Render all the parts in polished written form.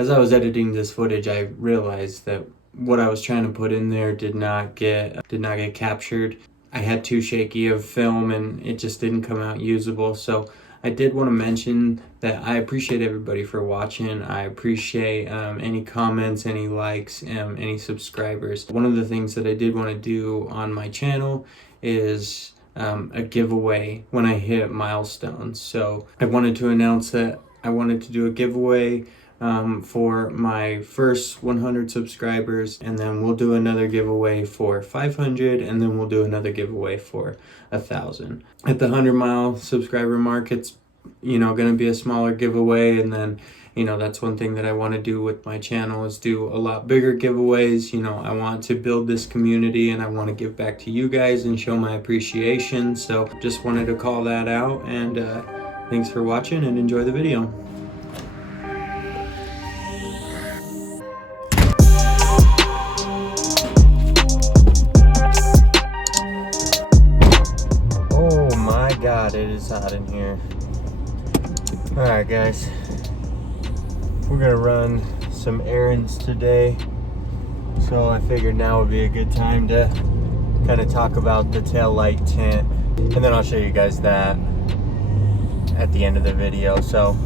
as I was editing this footage, I realized that what I was trying to put in there did not get captured. I had too shaky of film and it just didn't come out usable. So I did want to mention that I appreciate everybody for watching. I appreciate any comments, any likes, any subscribers. One of the things that I did want to do on my channel is a giveaway when I hit milestones. So I wanted to announce that I wanted to do a giveaway for my first 100 subscribers, and then we'll do another giveaway for 500, and then we'll do another giveaway for 1,000. At the 100-mile subscriber mark, it's going to be a smaller giveaway, and then that's one thing that I want to do with my channel is do a lot bigger giveaways. I want to build this community and I want to give back to you guys and show my appreciation. So just wanted to call that out, and thanks for watching and enjoy the video. Oh my God, it is hot in here. All right, guys. We're gonna run some errands today, so I figured now would be a good time to kind of talk about the tail light tint, and then I'll show you guys that at the end of the video. So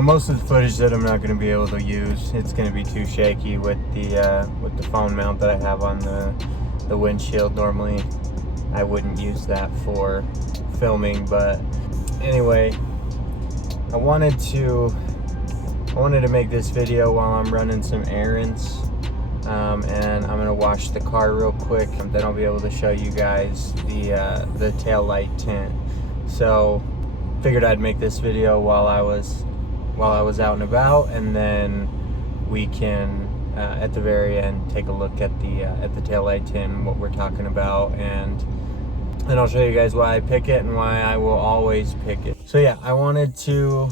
most of the footage that I'm not going to be able to use, it's going to be too shaky with the phone mount that I have on the windshield. Normally I wouldn't use that for filming, but anyway, I wanted to make this video while I'm running some errands, and I'm gonna wash the car real quick, and then I'll be able to show you guys the tail light tint. So figured I'd make this video while I was out and about, and then we can at the very end take a look at the tail light tint and what we're talking about, and I'll show you guys why I pick it and why I will always pick it. So yeah, I wanted to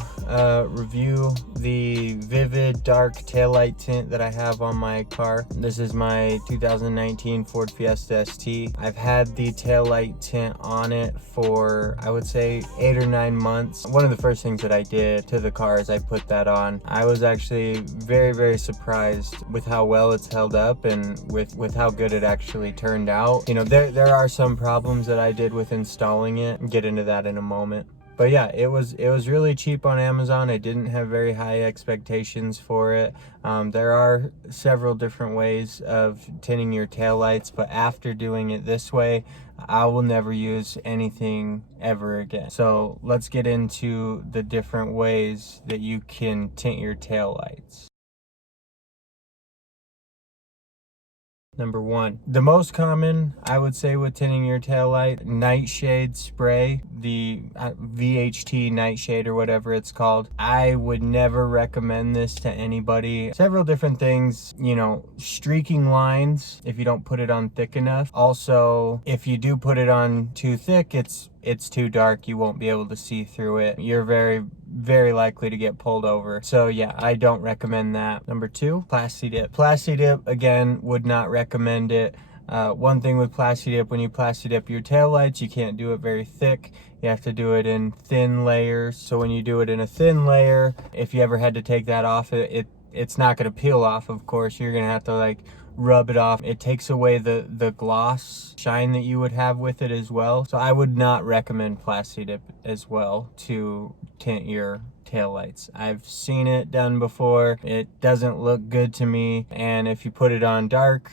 review the Vivid Dark Taillight Tint that I have on my car. This is my 2019 Ford Fiesta ST. I've had the taillight tint on it for, I would say, 8 or 9 months. One of the first things that I did to the car is I put that on. I was actually very, very surprised with how well it's held up and with how good it actually turned out. There are some problems that I did with installing it. I'll get into that in a moment. But yeah, it was really cheap on Amazon. I didn't have very high expectations for it. There are several different ways of tinting your taillights, but after doing it this way, I will never use anything ever again. So let's get into the different ways that you can tint your taillights. Number 1, the most common, I would say, with tinting your taillight, nightshade spray, the VHT nightshade or whatever it's called. I would never recommend this to anybody. Several different things, streaking lines if you don't put it on thick enough. Also, if you do put it on too thick, it's too dark, you won't be able to see through it. You're very, very likely to get pulled over. So yeah, I don't recommend that. Number 2, Plasti Dip. Plasti Dip, again, would not recommend it. One thing with Plasti Dip, when you Plasti Dip your taillights, you can't do it very thick. You have to do it in thin layers. So when you do it in a thin layer, if you ever had to take that off, it's not gonna peel off, of course. You're gonna have to rub it off. It takes away the gloss shine that you would have with it as well. So I would not recommend Plasti Dip as well to tint your taillights. I've seen it done before. It doesn't look good to me, and if you put it on dark,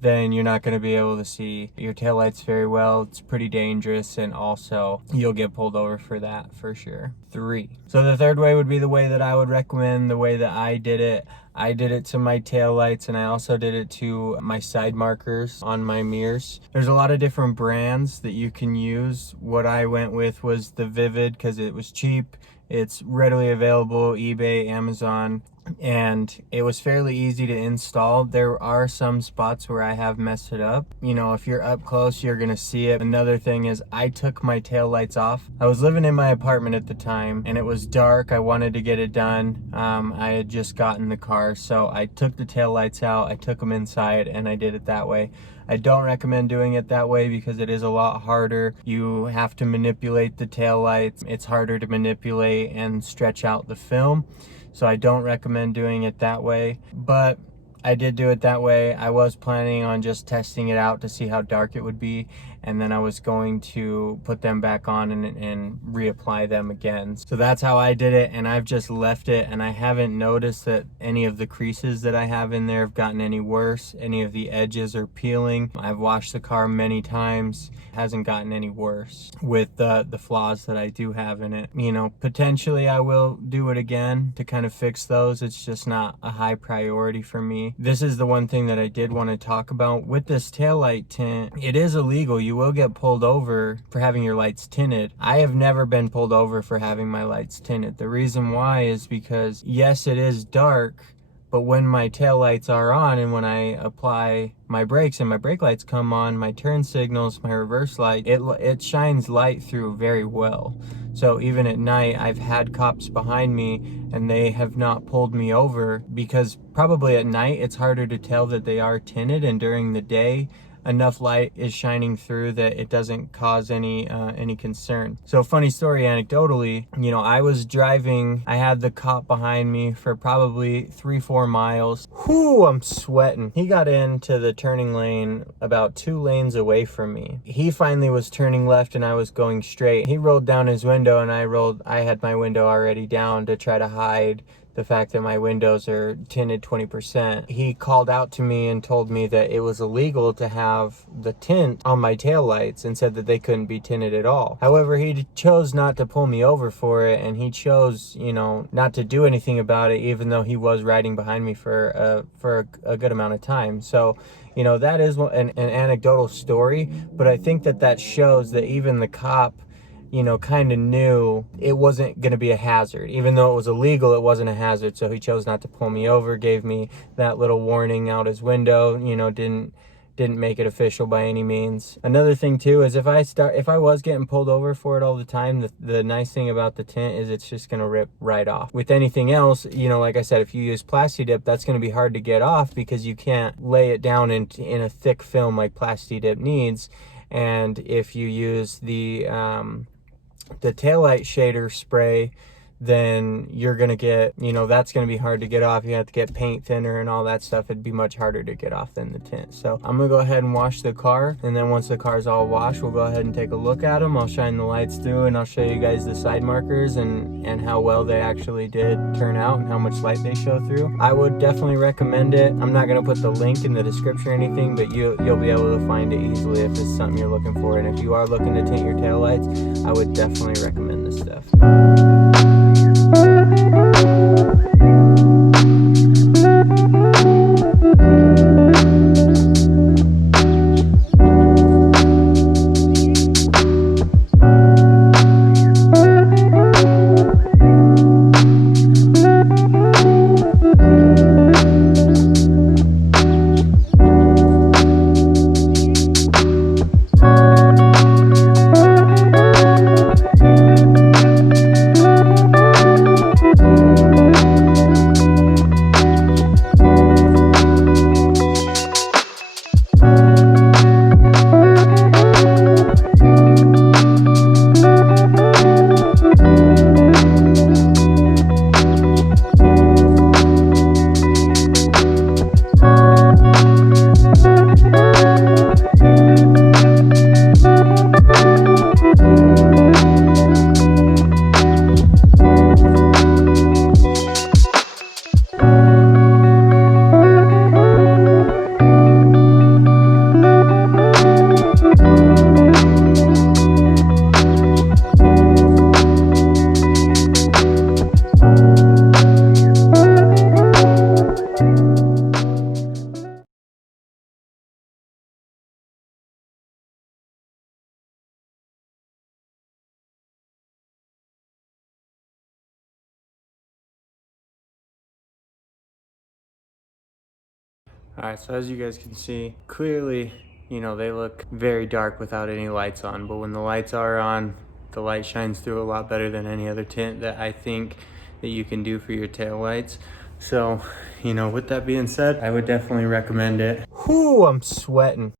then you're not going to be able to see your taillights very well. It's pretty dangerous, and also you'll get pulled over for that for sure. 3. So the third way would be the way that I would recommend, the way that I did it. I did it to my taillights, and I also did it to my side markers on my mirrors. There's a lot of different brands that you can use. What I went with was the Vivid because it was cheap. It's readily available, eBay, Amazon, and it was fairly easy to install. There are some spots where I have messed it up. If you're up close, you're gonna see it. Another thing is I took my taillights off. I was living in my apartment at the time, and it was dark. I wanted to get it done. I had just gotten the car, so I took the taillights out, I took them inside, and I did it that way. I don't recommend doing it that way because it is a lot harder. You have to manipulate the taillights. It's harder to manipulate and stretch out the film. So I don't recommend doing it that way, but I did do it that way. I was planning on just testing it out to see how dark it would be, and then I was going to put them back on and reapply them again. So that's how I did it, and I've just left it, and I haven't noticed that any of the creases that I have in there have gotten any worse. Any of the edges are peeling. I've washed the car many times. It hasn't gotten any worse with the flaws that I do have in it. You know, potentially I will do it again to kind of fix those. It's just not a high priority for me. This is the one thing that I did want to talk about with this taillight tint. It is illegal. You will get pulled over for having your lights tinted. I have never been pulled over for having my lights tinted. The reason why is because, yes, it is dark, but when my tail lights are on and when I apply my brakes and my brake lights come on, my turn signals, my reverse light, it shines light through very well. So even at night, I've had cops behind me and they have not pulled me over because probably at night it's harder to tell that they are tinted, and during the day enough light is shining through that it doesn't cause any concern. So funny story, anecdotally, you know, I was driving, I had the cop behind me for probably 3-4 miles. Whoo, I'm sweating. He got into the turning lane about 2 lanes away from me. He finally was turning left and I was going straight. He rolled down his window and I had my window already down to try to hide the fact that my windows are tinted 20%. He called out to me and told me that it was illegal to have the tint on my taillights and said that they couldn't be tinted at all. However, he chose not to pull me over for it, and he chose, you know, not to do anything about it, even though he was riding behind me for a good amount of time. So, you know, that is an anecdotal story, but I think that shows that even the cop, you know, kind of knew it wasn't going to be a hazard. Even though it was illegal, it wasn't a hazard. So he chose not to pull me over, gave me that little warning out his window, you know, didn't make it official by any means. Another thing too is if I was getting pulled over for it all the time, the nice thing about the tint is it's just going to rip right off. With anything else, you know, like I said, if you use Plasti Dip, that's going to be hard to get off because you can't lay it down in a thick film like Plasti Dip needs. And if you use the taillight shader spray, then you're gonna get, you know, that's gonna be hard to get off. You have to get paint thinner and all that stuff. It'd be much harder to get off than the tint. So I'm gonna go ahead and wash the car, and then once the car's all washed, we'll go ahead and take a look at them. I'll shine the lights through and I'll show you guys the side markers and how well they actually did turn out and how much light they show through. I would definitely recommend it. I'm not gonna put the link in the description or anything, but you'll be able to find it easily if it's something you're looking for. And if you are looking to tint your taillights, I would definitely recommend this stuff. Alright, so as you guys can see, clearly, you know, they look very dark without any lights on, but when the lights are on, the light shines through a lot better than any other tint that I think that you can do for your tail lights. So, you know, with that being said, I would definitely recommend it. Whoo, I'm sweating.